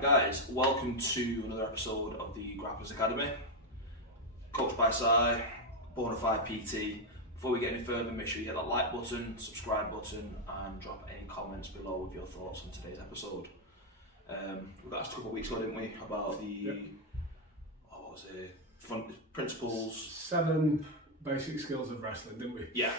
Hi guys, welcome to another episode of the Grapplers Academy. Coached by Si, Bonafide PT. Before we get any further, make sure you hit that like button, subscribe button, and drop any comments below with your thoughts on today's episode. We got asked a couple of weeks ago, didn't we, about the what was it? Principles. 7 basic skills of wrestling, didn't we? Yeah.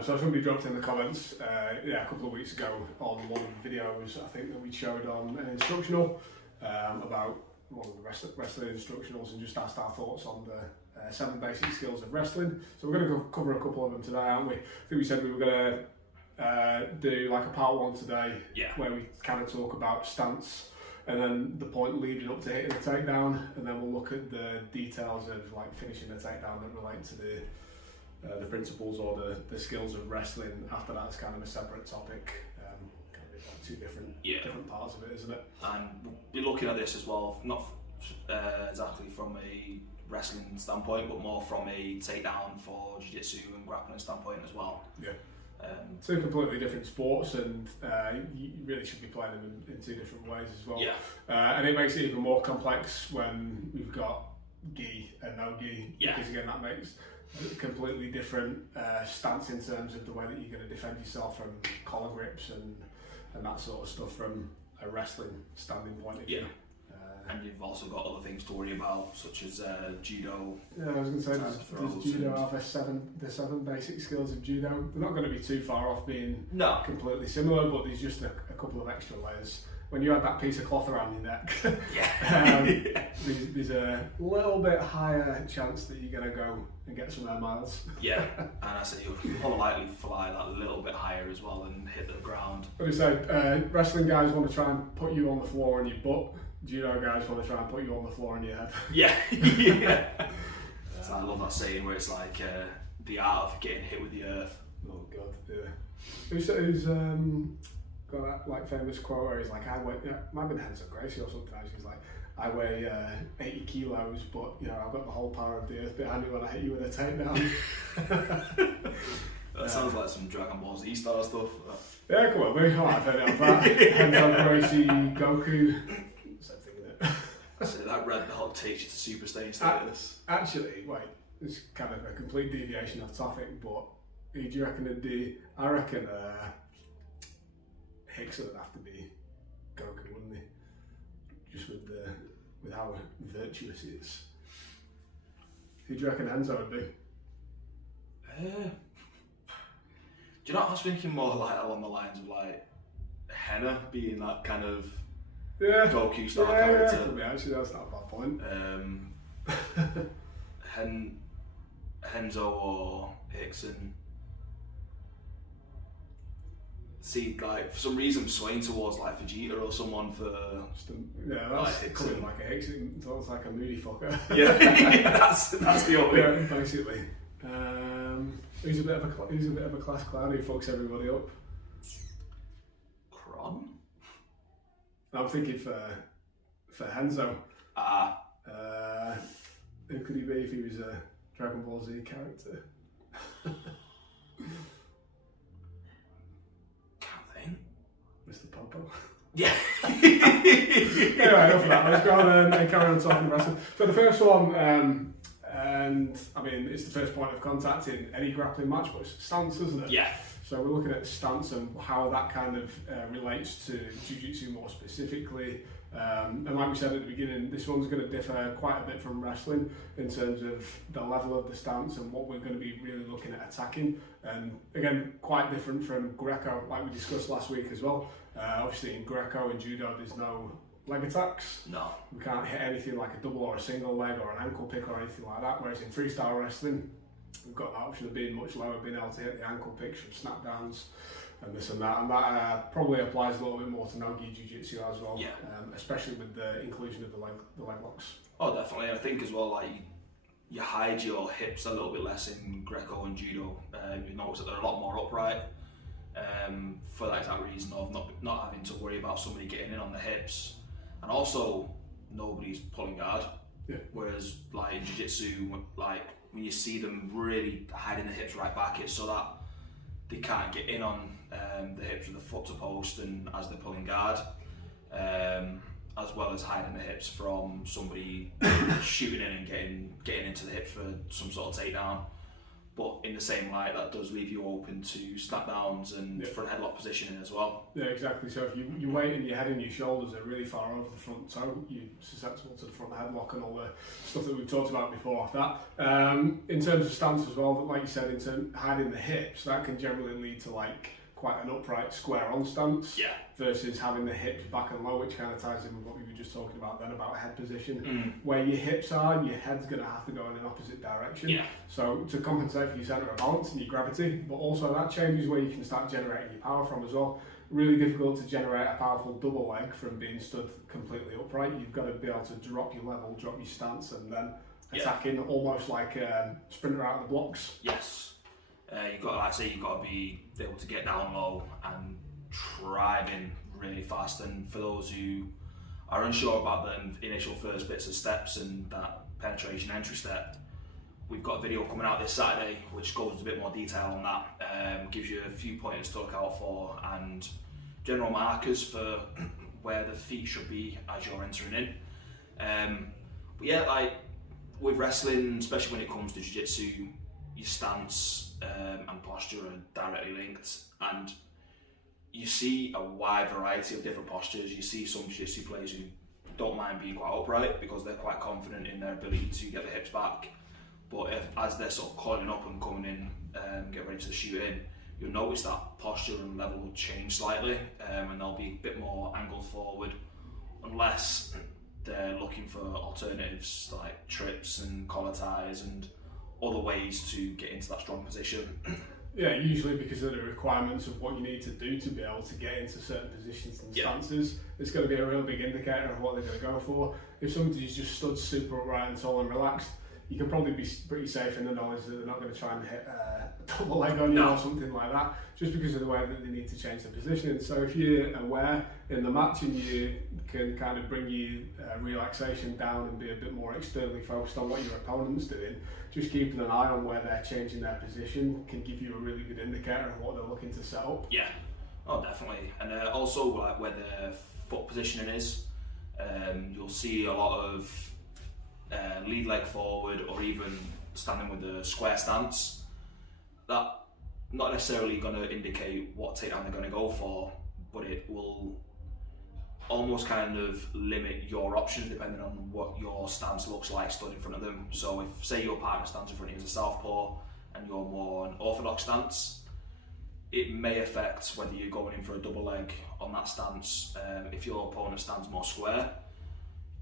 So somebody dropped in the comments, a couple of weeks ago on one of the videos I think that we showed on an instructional about one of the wrestling instructionals, and just asked our thoughts on the 7 basic skills of wrestling. So we're going to cover a couple of them today, aren't we? I think we said we were going to do like a part 1 today, where we kind of talk about stance, and then the point leading up to hitting the takedown, and then we'll look at the details of like finishing the takedown that relate to the principles or the skills of wrestling. After that, it's kind of a separate topic. Kind of like 2 different parts of it, isn't it? And we'll be looking at this as well, not exactly from a wrestling standpoint, but more from a takedown for jiu-jitsu and grappling standpoint as well. Yeah. 2 completely different sports, and you really should be playing them in 2 different ways as well. Yeah. And it makes it even more complex when we've got gi and no gi, because again that makes a completely different stance in terms of the way that you're going to defend yourself from collar grips and that sort of stuff from a wrestling standing point of view. And you've also got other things to worry about, such as judo. Yeah, I was going to say, does judo have the 7 basic skills of judo? They're not going to be too far off being completely similar, but there's just a couple of extra layers. When you have that piece of cloth around your neck, there's a little bit higher chance that you're going to go and get some air miles. Yeah, and I say you'll more likely fly that little bit higher as well and hit the ground. But it's like wrestling guys want to try and put you on the floor on your butt. Judo guys want to try and put you on the floor on your head. Yeah. So I love that saying where it's like the art of getting hit with the earth. Oh god, yeah. Who's got that like famous quote where he's like, I weigh, might have been Henzo Gracie or something. He's like, I weigh 80 kilos, but you know I've got the whole power of the earth behind me when I hit you with a takedown. That sounds like some Dragon Ball Z style stuff. Yeah, come on, mate. I've heard of that. Henzo Gracie, Goku. Same thing, isn't it? So that red belt takes you to Super Saiyan status. Actually, wait, it's kind of a complete deviation off topic, but who do you reckon it'd be? I reckon Hickson would have to be Goku, wouldn't he? Just with how virtuous he is. Who do you reckon Enzo would be? Do you know what I was thinking more like along the lines of like Henna being that kind of Goku style character? Yeah, actually that's not a bad point. Henzo or Hickson. See, like for some reason, I'm swaying towards like Vegeta or someone for. That's like coming like a Hickson. It's like a moody fucker. Yeah, that's the only. Yeah, basically. Who's a bit of a class clown who fucks everybody up? Kron. I'm thinking for Henzo. Who could he be if he was a Dragon Ball Z character? Mr. Popo. Yeah. Anyway, enough of that. Let's go on and carry on talking wrestling. So the first one, and I mean, it's the first point of contact in any grappling match, but it's stance, isn't it? Yeah. So we're looking at stance and how that kind of relates to jiu-jitsu more specifically. And like we said at the beginning, this one's going to differ quite a bit from wrestling in terms of the level of the stance and what we're going to be really looking at attacking. And again, quite different from Greco, like we discussed last week as well. Obviously in Greco and Judo, there's no leg attacks. No. We can't hit anything like a double or a single leg or an ankle pick or anything like that. Whereas in freestyle wrestling, we've got the option of being much lower, being able to hit the ankle picks from snap downs and this and that. And that probably applies a little bit more to no-gi jiu-jitsu as well, especially with the inclusion of the leg locks. Oh, definitely. I think as well, like you hide your hips a little bit less in Greco and Judo. You notice that they're a lot more upright. For that exact reason of not having to worry about somebody getting in on the hips, and also nobody's pulling guard. Yeah. Whereas like in jiu-jitsu, like when you see them really hiding the hips right back, it's so that they can't get in on the hips with the foot to post and as they're pulling guard. as well as hiding the hips from somebody shooting in and getting into the hips for some sort of takedown. But in the same light, that does leave you open to snap downs and front headlock positioning as well. Yeah, exactly. So if your weight and your head and your shoulders are really far over the front toe, you're susceptible to the front headlock and all the stuff that we've talked about before off that. In terms of stance as well, like you said, in terms of hiding the hips, that can generally lead to like quite an upright square on stance versus having the hips back and low, which kind of ties in with what we were just talking about then about head position. Where your hips are, your head's going to have to go in an opposite direction. So to compensate for your centre of balance and your gravity, but also that changes where you can start generating your power from as well. Really difficult to generate a powerful double leg from being stood completely upright. You've got to be able to drop your level, drop your stance, and then attacking almost like a sprinter out of the blocks. Yes. You've got to, like I say, you've got to be able to get down low and driving really fast. And for those who are unsure about the initial first bits of steps and that penetration entry step, we've got a video coming out this Saturday which goes into a bit more detail on that. Gives you a few pointers to look out for and general markers for where the feet should be as you're entering in. But yeah, like with wrestling, especially when it comes to jiu-jitsu, your stance and posture are directly linked, and you see a wide variety of different postures. You see some jiu-jitsu players who don't mind being quite upright because they're quite confident in their ability to get the hips back, but as they're sort of coiling up and coming in, get ready to shoot in, you'll notice that posture and level will change slightly, and they'll be a bit more angled forward, unless they're looking for alternatives like trips and collar ties and other ways to get into that strong position. Yeah, usually because of the requirements of what you need to do to be able to get into certain positions and stances. It's going to be a real big indicator of what they're going to go for. If somebody's just stood super upright and tall and relaxed, you can probably be pretty safe in the knowledge that they're not going to try and hit a double leg on you or something like that, just because of the way that they need to change their positioning. So if you're aware in the match and you can kind of bring your relaxation down and be a bit more externally focused on what your opponent's doing, just keeping an eye on where they're changing their position can give you a really good indicator of what they're looking to set up. Yeah, oh definitely. And also like where their foot positioning is, you'll see a lot of lead leg forward or even standing with a square stance. That not necessarily going to indicate what takedown they're going to go for, but it will almost kind of limit your options depending on what your stance looks like stood in front of them. So if say your partner stands in front of you as a southpaw and you're more an orthodox stance, it may affect whether you're going in for a double leg on that stance. If your opponent stands more square,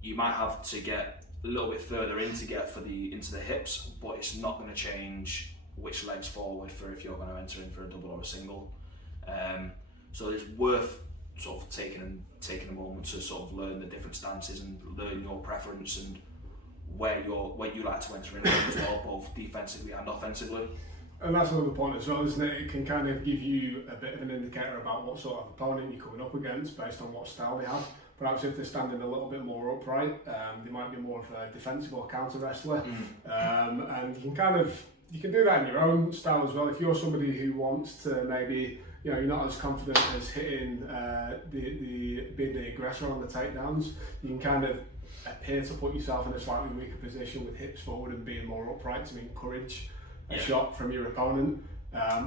you might have to get a little bit further in to get into the hips, but it's not going to change which legs forward for if you're going to enter in for a double or a single. So it's worth sort of taking a moment to sort of learn the different stances and learn your preference and where you like to enter in as well, both defensively and offensively. And that's another point as well, isn't it? It can kind of give you a bit of an indicator about what sort of opponent you're coming up against based on what style they have. Perhaps if they're standing a little bit more upright, they might be more of a defensive or counter wrestler. And you can do that in your own style as well. If you're somebody who wants to maybe, you're not as confident as hitting being the aggressor on the takedowns, you can kind of appear to put yourself in a slightly weaker position with hips forward and being more upright to encourage a shot from your opponent,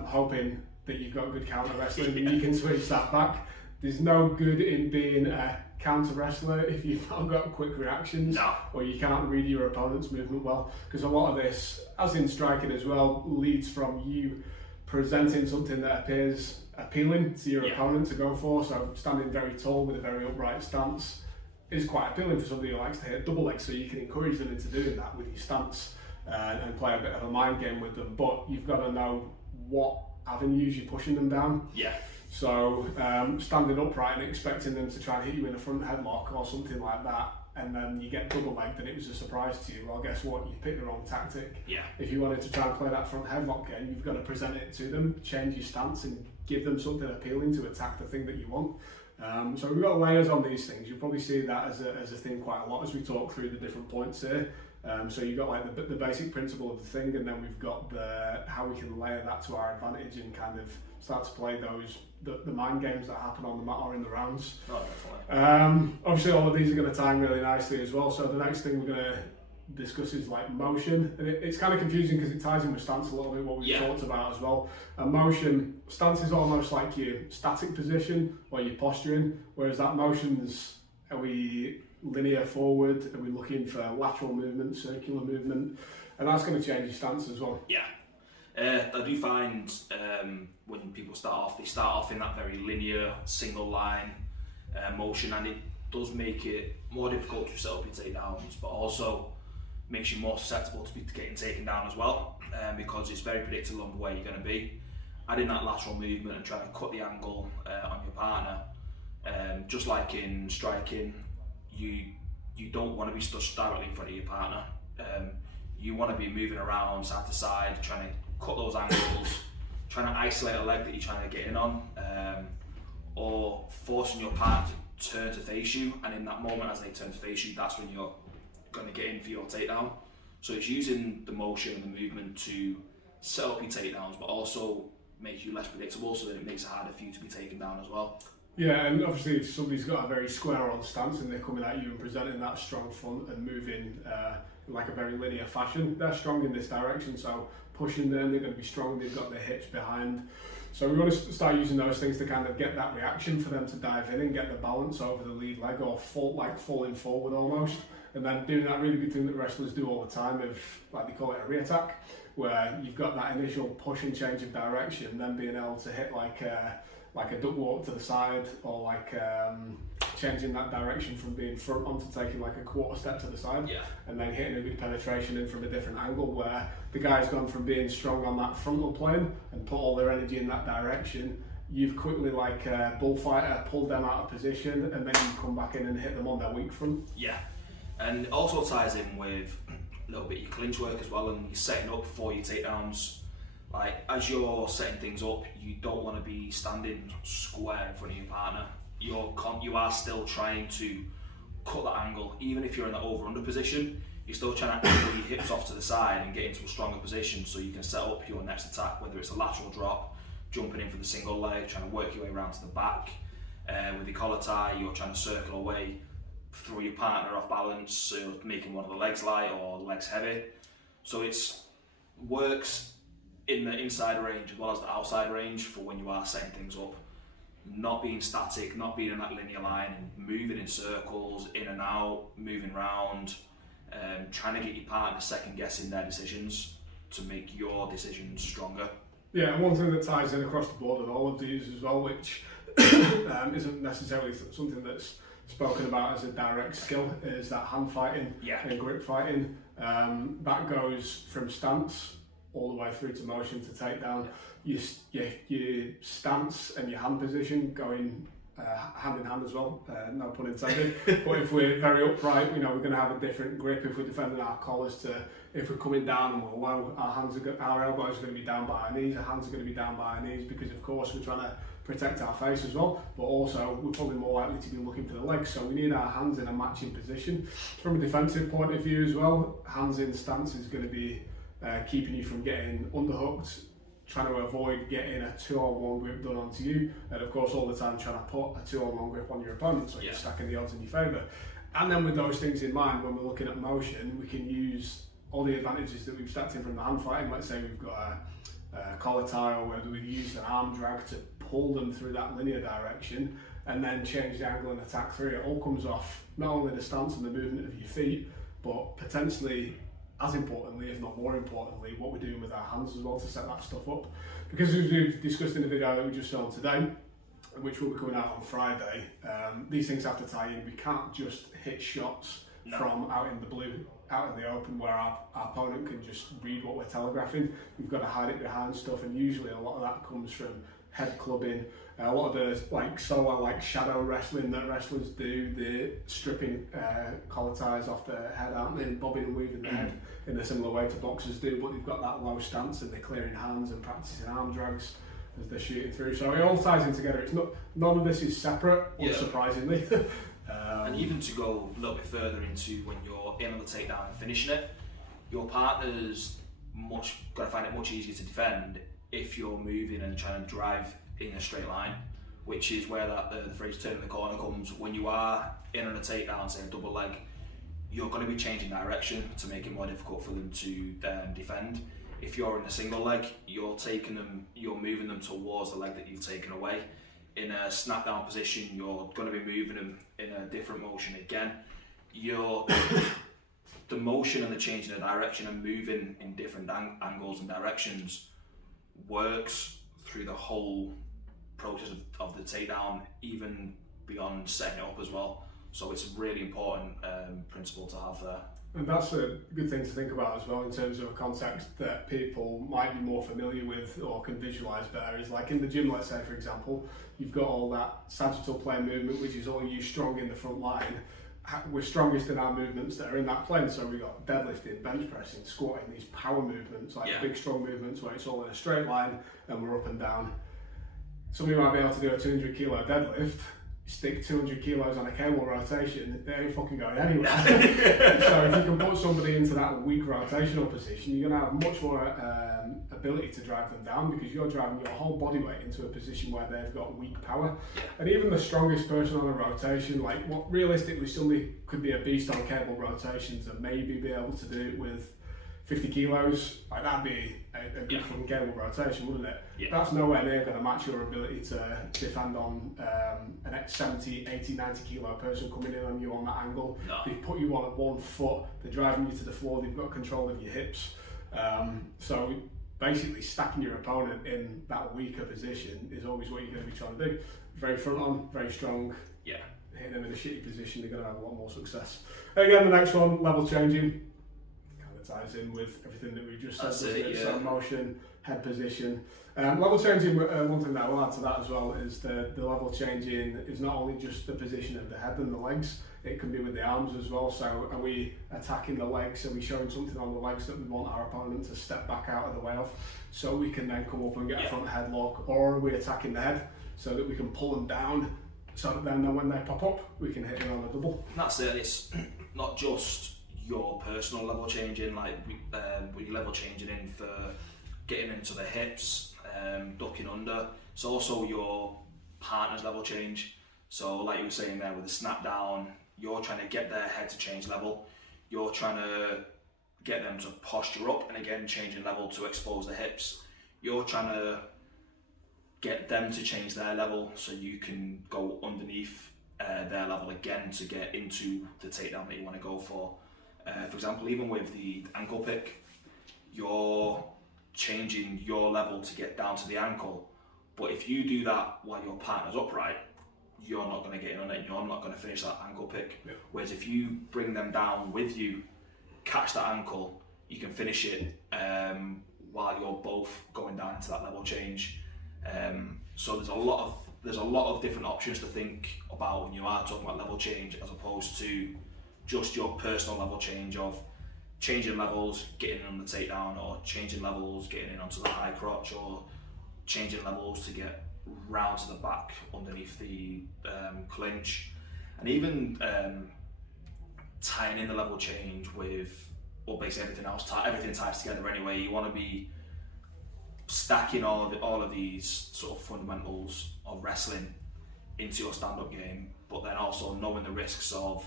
hoping that you've got good counter wrestling and you can switch that back. There's no good in being a counter wrestler if you've not got quick reactions or you can't read your opponent's movement well, because a lot of this, as in striking as well, leads from you presenting something that appears appealing to your opponent to go for. So standing very tall with a very upright stance is quite appealing for somebody who likes to hit double legs, so you can encourage them into doing that with your stance and play a bit of a mind game with them, but you've got to know what avenues you're pushing them down. So standing upright and expecting them to try and hit you in a front headlock or something like that, and then you get double legged and it was a surprise to you, well guess what, you picked the wrong tactic. If you wanted to try and play that front headlock game, you've got to present it to them, change your stance and give them something appealing to attack the thing that you want. So we've got layers on these things. You'll probably see that as a thing quite a lot as we talk through the different points here. So you've got like the basic principle of the thing, and then we've got how we can layer that to our advantage and kind of start to play the mind games that happen on the mat or in the rounds. Oh, definitely. Obviously, all of these are going to time really nicely as well. So the next thing we're going to discuss is like motion, and it's kind of confusing because it ties in with stance a little bit, what we've talked about as well. And motion, stance is almost like your static position or your posturing, whereas that motion's, are we linear forward, are we looking for lateral movement, circular movement, and that's going to change your stance as well. Yeah. I do find when people start off, they start off in that very linear, single line motion, and it does make it more difficult to set up your takedowns, but also makes you more susceptible to getting taken down as well, because it's very predictable on where you're going to be. Adding that lateral movement and trying to cut the angle on your partner, just like in striking, you don't want to be stuck directly in front of your partner. You want to be moving around side to side, trying to cut those angles, trying to isolate a leg that you're trying to get in on, or forcing your partner to turn to face you, and in that moment as they turn to face you, that's when you're going to get in for your takedown. So it's using the motion and the movement to set up your takedowns, but also make you less predictable, so that it makes it harder for you to be taken down as well. Yeah, and obviously if somebody's got a very square on stance and they're coming at you and presenting that strong front and moving in like a very linear fashion, they're strong in this direction, so pushing them, they're going to be strong, they've got their hips behind. So we want to start using those things to kind of get that reaction for them to dive in and get the balance over the lead leg, or falling forward almost. And then doing that really good thing that wrestlers do all the time, of like they call it a re-attack, where you've got that initial push and change of direction, then being able to hit like a duck walk to the side, or like changing that direction from being front onto taking like a quarter step to the side, and then hitting a good penetration in from a different angle, where the guy's gone from being strong on that frontal plane and put all their energy in that direction. You've quickly, like a bullfighter, pulled them out of position, and then you come back in and hit them on their weak front. Yeah, and it also ties in with a little bit your clinch work as well, and you're setting up for your takedowns. Like, as you're setting things up, you don't want to be standing square in front of your partner. You are still trying to cut that angle. Even if you're in the over-under position, you're still trying to angle your hips off to the side and get into a stronger position, so you can set up your next attack, whether it's a lateral drop, jumping in for the single leg, trying to work your way around to the back. With your collar tie, you're trying to circle away, throw your partner off balance, so making one of the legs light or the legs heavy. So it works in the inside range as well as the outside range for when you are setting things up. Not being static, not being in that linear line, and moving in circles, in and out, moving around, trying to get your partner second guessing their decisions to make your decisions stronger. Yeah, and one thing that ties in across the board with all of these as well, which isn't necessarily something that's spoken about as a direct skill, is that hand fighting and grip fighting. That goes from stance all the way through to motion to takedown. Your stance and your hand position going hand in hand as well, no pun intended. But if we're very upright, we're going to have a different grip. If we're defending our collars, to if we're coming down and we're low, our elbows are going to be down by our knees, our hands are going to be down by our knees, because of course we're trying to protect our face as well, but also we're probably more likely to be looking for the legs, so we need our hands in a matching position. From a defensive point of view as well, hands in stance is going to be keeping you from getting underhooked, trying to avoid getting a 2-on-1 grip done onto you, and of course all the time trying to put a 2-on-1 grip on your opponent, so you're stacking the odds in your favour. And then with those things in mind, when we're looking at motion, we can use all the advantages that we've stacked in from the hand fighting. Let's say we've got a collar tie, or whether we've used an arm drag to pull them through that linear direction, and then change the angle and attack through. It all comes off not only the stance and the movement of your feet, but potentially, as importantly, if not more importantly, what we're doing with our hands as well to set that stuff up. Because as we've discussed in the video that we just filmed today, which will be coming out on Friday, these things have to tie in. We can't just hit shots from out in the blue, out in the open, where our opponent can just read what we're telegraphing. We've got to hide it behind stuff, and usually a lot of that comes from head clubbing, a lot of the shadow wrestling that wrestlers do, the stripping collar ties off their head, aren't they, and bobbing and weaving their head in a similar way to boxers do, but they've got that low stance and they're clearing hands and practicing arm drags as they're shooting through. So it all ties in together. It's not, none of this is separate, unsurprisingly. And even to go a little bit further into when you're in on the takedown and finishing it, your partner's going to find it much easier to defend if you're moving and trying to drive in a straight line, which is where the phrase turning the corner comes. When you are in on a takedown, say a double leg, you're going to be changing direction to make it more difficult for them to defend. If you're in a single leg, you're moving them towards the leg that you've taken away. In a snap down position, you're going to be moving them in a different motion again. The motion and the change in the direction and moving in different angles and directions works through the whole process of the takedown, even beyond setting it up as well. So it's a really important principle to have there. And that's a good thing to think about as well in terms of a context that people might be more familiar with or can visualise better. Is like in the gym, let's say for example, you've got all that sagittal plane movement, which is all you strong in the front line. We're strongest in our movements that are in that plane, so we've got deadlifting, bench pressing, squatting, these power movements, like big strong movements where it's all in a straight line and we're up and down. Somebody might be able to do a 200 kilo deadlift, stick 200 kilos on a cable rotation, they ain't fucking going anywhere. So if you can put somebody into that weak rotational position, you're going to have much more ability to drive them down, because you're driving your whole body weight into a position where they've got weak power. And even the strongest person on a rotation, like what realistically somebody could be a beast on cable rotations and maybe be able to do it with 50 kilos, like that'd be a good fucking cable rotation, wouldn't it? That's nowhere near going to match your ability to defend on an 70, 80, 90 kilo person coming in on you on that angle. They put you on 1 foot, they're driving you to the floor, they've got control of your hips. So basically stacking your opponent in that weaker position is always what you're going to be trying to do. Very front on, very strong. Hitting them in a shitty position, they're going to have a lot more success. Again, the next one, level changing. Ties in with everything that we just said. So motion, head position. Level changing, one thing that I will add to that as well is the level changing is not only just the position of the head and the legs, it can be with the arms as well. So are we attacking the legs? Are we showing something on the legs that we want our opponent to step back out of the way of, so we can then come up and get a front headlock? Or are we attacking the head so that we can pull them down, so that then when they pop up, we can hit them on a double? That's it. It's not just your personal level changing, like when you level changing in for getting into the hips, ducking under. It's also your partner's level change. So like you were saying there with the snap down, you're trying to get their head to change level. You're trying to get them to posture up and again changing level to expose the hips. You're trying to get them to change their level so you can go underneath their level again to get into the takedown that you want to go for. For example, even with the ankle pick, you're changing your level to get down to the ankle, but if you do that while your partner's upright, you're not going to get in on it, you're not going to finish that ankle pick. Whereas if you bring them down with you, catch that ankle, you can finish it while you're both going down into that level change. So there's a lot of different options to think about when you are talking about level change, as opposed to just your personal level change of changing levels, getting in on the takedown, or changing levels, getting in onto the high crotch, or changing levels to get round to the back underneath the clinch. And even tying in the level change with, well, basically everything else, everything ties together anyway. You want to be stacking all of these sort of fundamentals of wrestling into your stand-up game, but then also knowing the risks of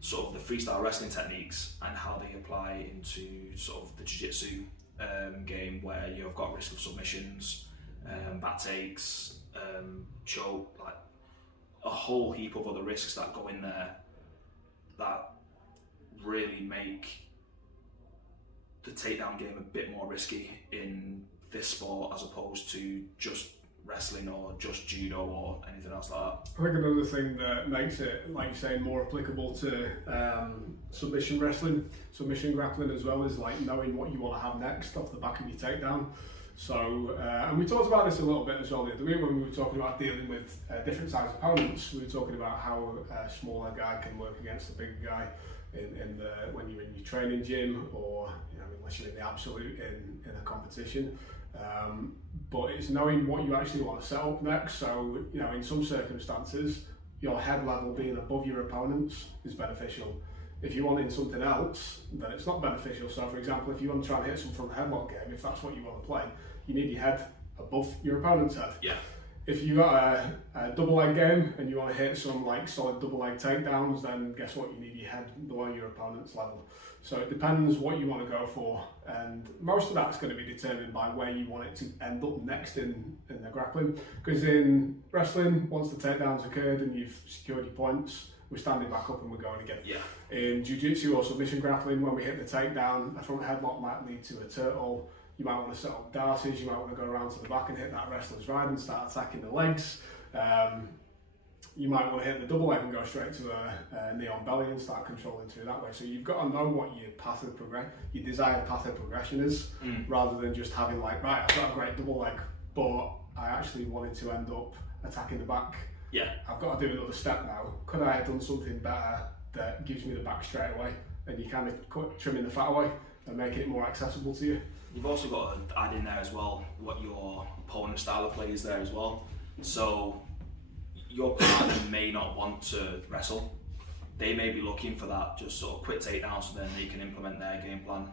sort of the freestyle wrestling techniques and how they apply into sort of the jiu-jitsu game, where you've got risk of submissions, back takes, choke, like a whole heap of other risks that go in there that really make the takedown game a bit more risky in this sport, as opposed to just wrestling or just judo or anything else like that. I think another thing that makes it, like you're saying, more applicable to submission wrestling, submission grappling as well, is like knowing what you want to have next off the back of your takedown. So, and we talked about this a little bit as well the other week when we were talking about dealing with different size opponents. We were talking about how a smaller guy can work against a bigger guy when you're in your training gym, or unless you're in the absolute in a competition. But it's knowing what you actually want to set up next. So, in some circumstances, your head level being above your opponent's is beneficial. If you want in something else, then it's not beneficial. So, for example, if you want to try and hit some front headlock game, if that's what you want to play, you need your head above your opponent's head. Yeah. If you got a double leg game and you want to hit some like solid double leg takedowns, then guess what? You need your head below your opponent's level. So it depends what you want to go for, and most of that's going to be determined by where you want it to end up next in the grappling. Because in wrestling, once the takedown's occurred and you've secured your points, we're standing back up and we're going again. Yeah. In jiu-jitsu or submission grappling, when we hit the takedown, a front headlock might lead to a turtle. You might want to set up darcies, you might want to go around to the back and hit that wrestler's ride and start attacking the legs. You might want to hit the double leg and go straight to a knee on belly and start controlling through that way. So you've got to know what your path of your desired path of progression is, rather than just having like, right, I've got a great double leg, but I actually wanted to end up attacking the back. Yeah. I've got to do another step now. Could I have done something better that gives me the back straight away? And you kind of trimming the fat away and making it more accessible to you. You've also got to add in there as well what your opponent's style of play is there as well. So your partner may not want to wrestle. They may be looking for that just sort of quick takedown so then they can implement their game plan.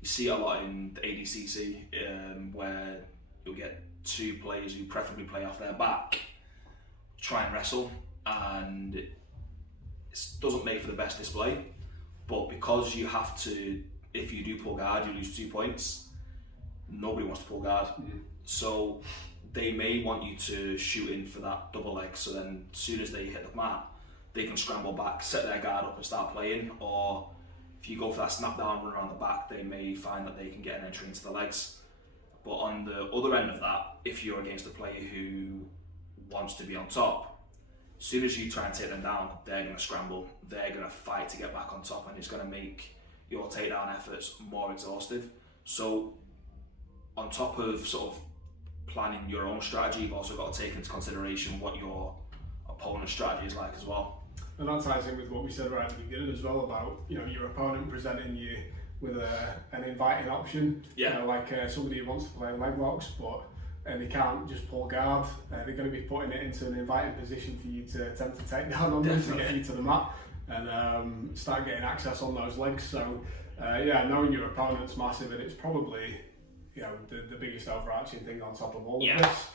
You see a lot in the ADCC where you'll get two players who preferably play off their back, try and wrestle, and it doesn't make for the best display. But because you have to, if you do pull guard, you lose 2 points. Nobody wants to pull guard. So they may want you to shoot in for that double leg, so then as soon as they hit the mat, they can scramble back, set their guard up and start playing. Or if you go for that snap down run around the back, they may find that they can get an entry into the legs. But on the other end of that, if you're against a player who wants to be on top, as soon as you try and take them down, they're going to scramble, they're going to fight to get back on top, and it's going to make your takedown efforts more exhaustive. So on top of sort of planning your own strategy, you've also got to take into consideration what your opponent's strategy is like as well. And that ties in with what we said right at the beginning as well about, you know, your opponent presenting you with an inviting option. Yeah. You know, like somebody who wants to play leg locks, and they can't just pull guard. They're going to be putting it into an inviting position for you to attempt to take down on them to get you to the mat and start getting access on those legs. So yeah, knowing your opponent's massive, and it's probably, you know, the biggest overarching thing on top of all of this.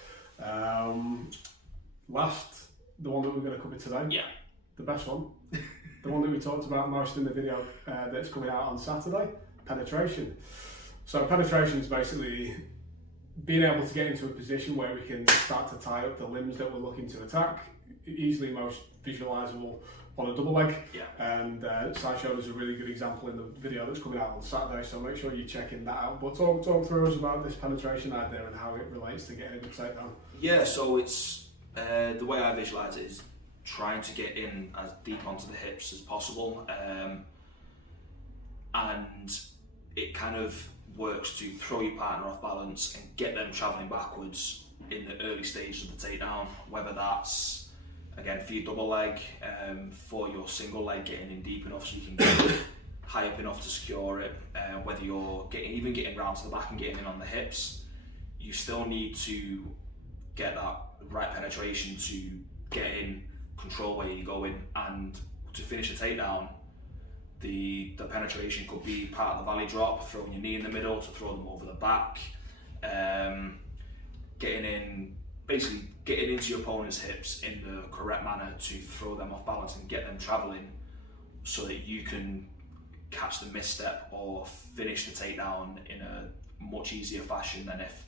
Last, the one that we're going to cover today, the best one, the one that we talked about most in the video that's coming out on Saturday, penetration. So penetration is basically being able to get into a position where we can start to tie up the limbs that we're looking to attack, easily most visualizable on a double leg. And Sai showed us a really good example in the video that's coming out on Saturday, so make sure you're checking that out. But talk through us about this penetration idea and how it relates to getting a good takedown. Yeah, so it's the way I visualize it is trying to get in as deep onto the hips as possible, and it kind of works to throw your partner off balance and get them travelling backwards in the early stages of the takedown, whether that's again for your double leg, for your single leg, getting in deep enough so you can get high up enough to secure it, whether you're getting round to the back and getting in on the hips, you still need to get that right penetration to get in, control where you're going, and to finish a takedown. The penetration could be part of the valley drop, throwing your knee in the middle to throw them over the back, basically getting into your opponent's hips in the correct manner to throw them off balance and get them travelling so that you can catch the misstep or finish the takedown in a much easier fashion than if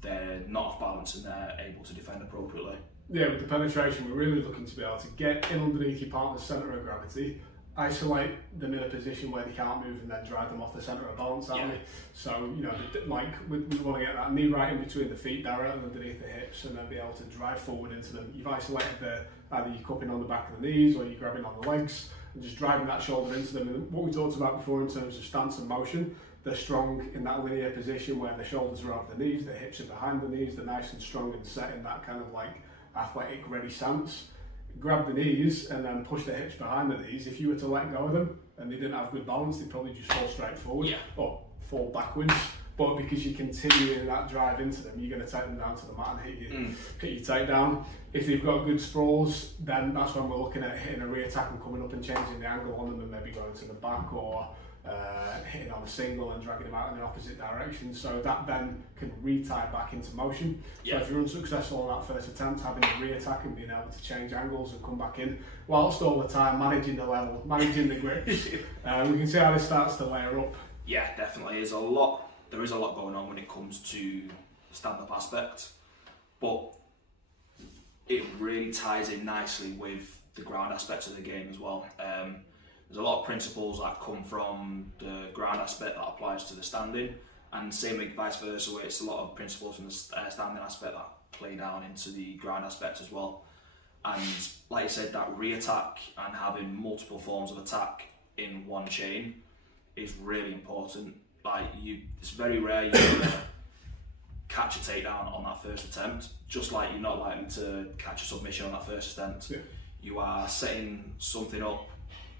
they're not off balance and they're able to defend appropriately. Yeah, with the penetration, we're really looking to be able to get in underneath your partner's centre of gravity, isolate them in a position where they can't move, and then drive them off the centre of balance, aren't we? So, you know, like we want to get that knee right in between the feet, directly underneath the hips, and then be able to drive forward into them. You've isolated either you're cupping on the back of the knees or you're grabbing on the legs and just driving that shoulder into them. And what we talked about before in terms of stance and motion, they're strong in that linear position where the shoulders are over the knees, the hips are behind the knees, they're nice and strong and set in that kind of like athletic ready stance. Grab the knees and then push the hips behind the knees. If you were to let go of them and they didn't have good balance, they'd probably just fall straight forward or fall backwards. But because you're continuing that drive into them, you're going to take them down to the mat and hit your takedown. If they've got good sprawls, then that's when we're looking at hitting a re-attack and coming up and changing the angle on them and maybe going to the back or hitting on a single and dragging him out in the opposite direction, so that then can re-tie back into motion. So if you're unsuccessful on that first attempt, having a re-attack and being able to change angles and come back in, whilst all the time managing the level, managing the grips, we can see how this starts to layer up. Yeah, definitely. There is a lot going on when it comes to the stand-up aspect, but it really ties in nicely with the ground aspects of the game as well. There's a lot of principles that come from the ground aspect that applies to the standing, and same with vice versa, where it's a lot of principles from the standing aspect that play down into the ground aspect as well. And like you said, that re-attack and having multiple forms of attack in one chain is really important. It's very rare you're gonna catch a takedown on that first attempt, just like you're not likely to catch a submission on that first attempt. Yeah. You are setting something up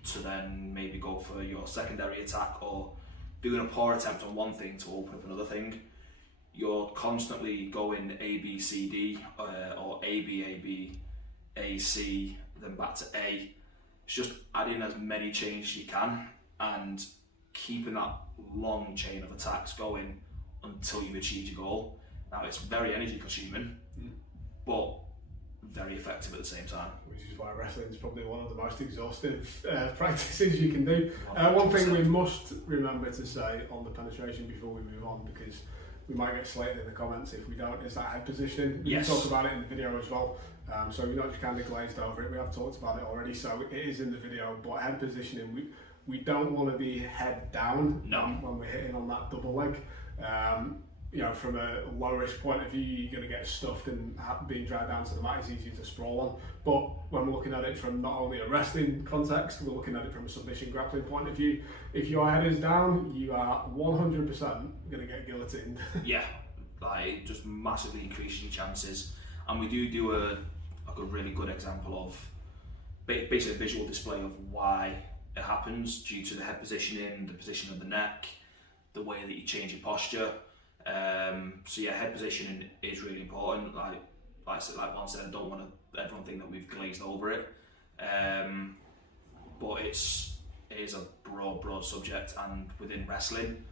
to then maybe go for your secondary attack, or doing a poor attempt on one thing to open up another thing. You're constantly going A, B, C, D, or A, B, A, B, A, C, then back to A. It's just adding as many chains as you can and keeping that long chain of attacks going until you've achieved your goal. Now, it's very energy consuming, but very effective at the same time. Which is why wrestling is probably one of the most exhaustive practices you can do. One thing we must remember to say on the penetration before we move on, because we might get slated in the comments if we don't, is that head positioning. We can talk about it in the video as well, so we're not just kind of glazed over it. We have talked about it already, so it is in the video. But head positioning, we don't want to be head down when we're hitting on that double leg. From a low-risk point of view, you're going to get stuffed, and being dragged down to the mat is easier to sprawl on. But when we're looking at it from not only a wrestling context, we're looking at it from a submission grappling point of view. If your head is down, you are 100% going to get guillotined. Yeah, it just massively increases your chances. And we do a really good example of basically a visual display of why it happens due to the head positioning, the position of the neck, the way that you change your posture. Head positioning is really important. Like Juan said, I don't want everyone think that we've glazed over it, but it is a broad subject, and within wrestling,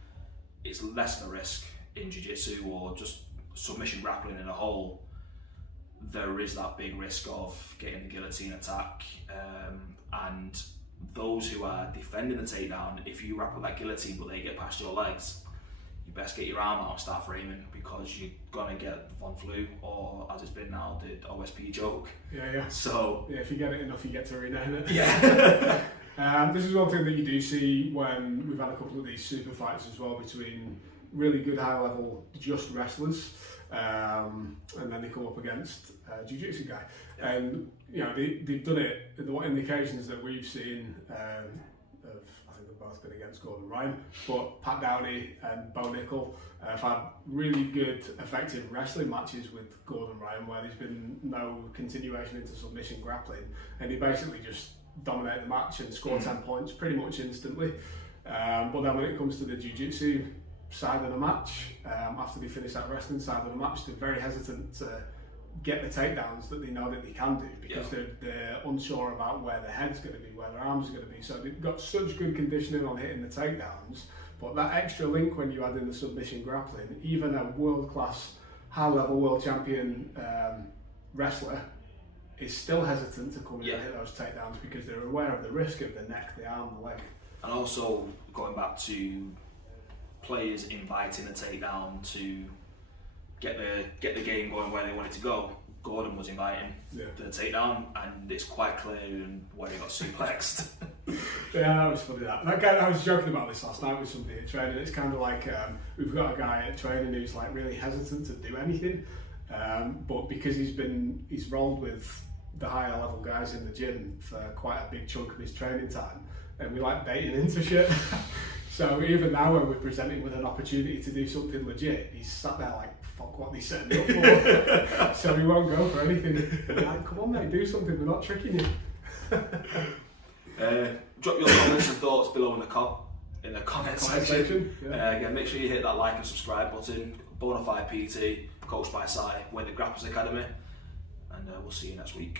it's less of a risk. In jiu-jitsu or just submission grappling in a whole, there is that big risk of getting the guillotine attack, and those who are defending the takedown, if you wrap up that guillotine but they get past your legs, you best get your arm out and start framing, because you're gonna get Von Flu, or as it's been now, the OSP joke. Yeah. So if you get it enough, you get to rename it. Yeah. This is one thing that you do see when we've had a couple of these super fights as well, between really good high level just wrestlers, and then they come up against a jiu-jitsu guy. Yeah. And they've done it. The indications that we've seen I think they've both been against Gordon Ryan, but Pat Downey and Bo Nickel have had really good, effective wrestling matches with Gordon Ryan, where there's been no continuation into submission grappling, and he basically just dominated the match and scored 10 points pretty much instantly. But then when it comes to the jiu-jitsu side of the match, after they finish that wrestling side of the match, they're very hesitant to get the takedowns that they know that they can do, because they're unsure about where their head's going to be, where their arms are going to be. So they've got such good conditioning on hitting the takedowns, but that extra link when you add in the submission grappling, even a world-class, high-level world champion wrestler is still hesitant to come in and hit those takedowns, because they're aware of the risk of the neck, the arm, the leg. And also, going back to players inviting the takedown to get the game going where they want it to go, Gordon was inviting the takedown, and it's quite clear where he got suplexed. Yeah, that was funny. I was joking about this last night with somebody at training. It's kind of like we've got a guy at training who's like really hesitant to do anything, but because he's rolled with the higher level guys in the gym for quite a big chunk of his training time, and we like baiting into shit. So even now, when we're presenting with an opportunity to do something legit, he's sat there like, fuck what they set me up for. So he won't go for anything. Like, come on mate, do something, we're not tricking you. Drop your comments and thoughts below in the comment section. Yeah. Again, make sure you hit that like and subscribe button. Bonafide PT, coached by Si, we're the Grapplers Academy, and we'll see you next week.